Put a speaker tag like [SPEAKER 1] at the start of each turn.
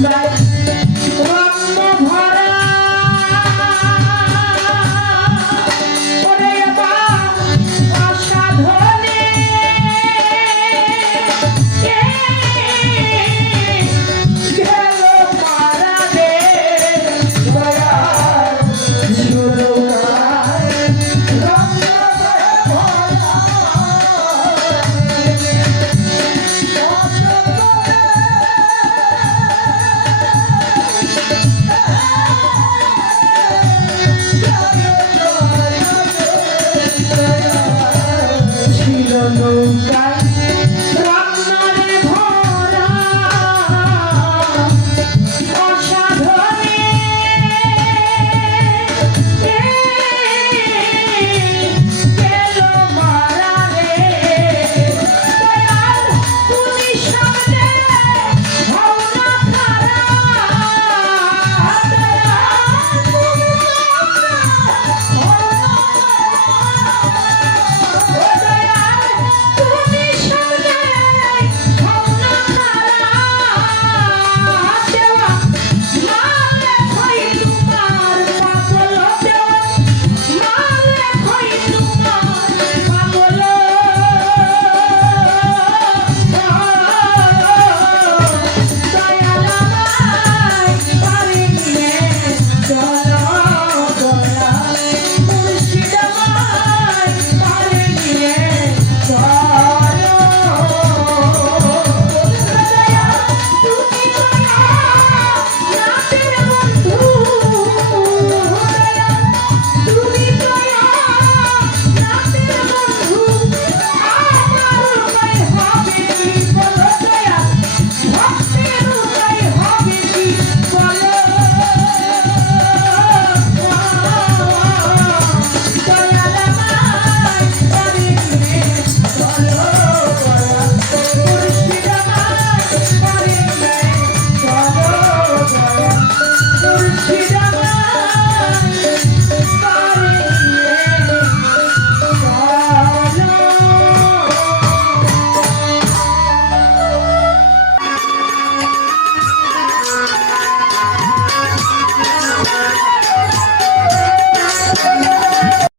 [SPEAKER 1] Bye.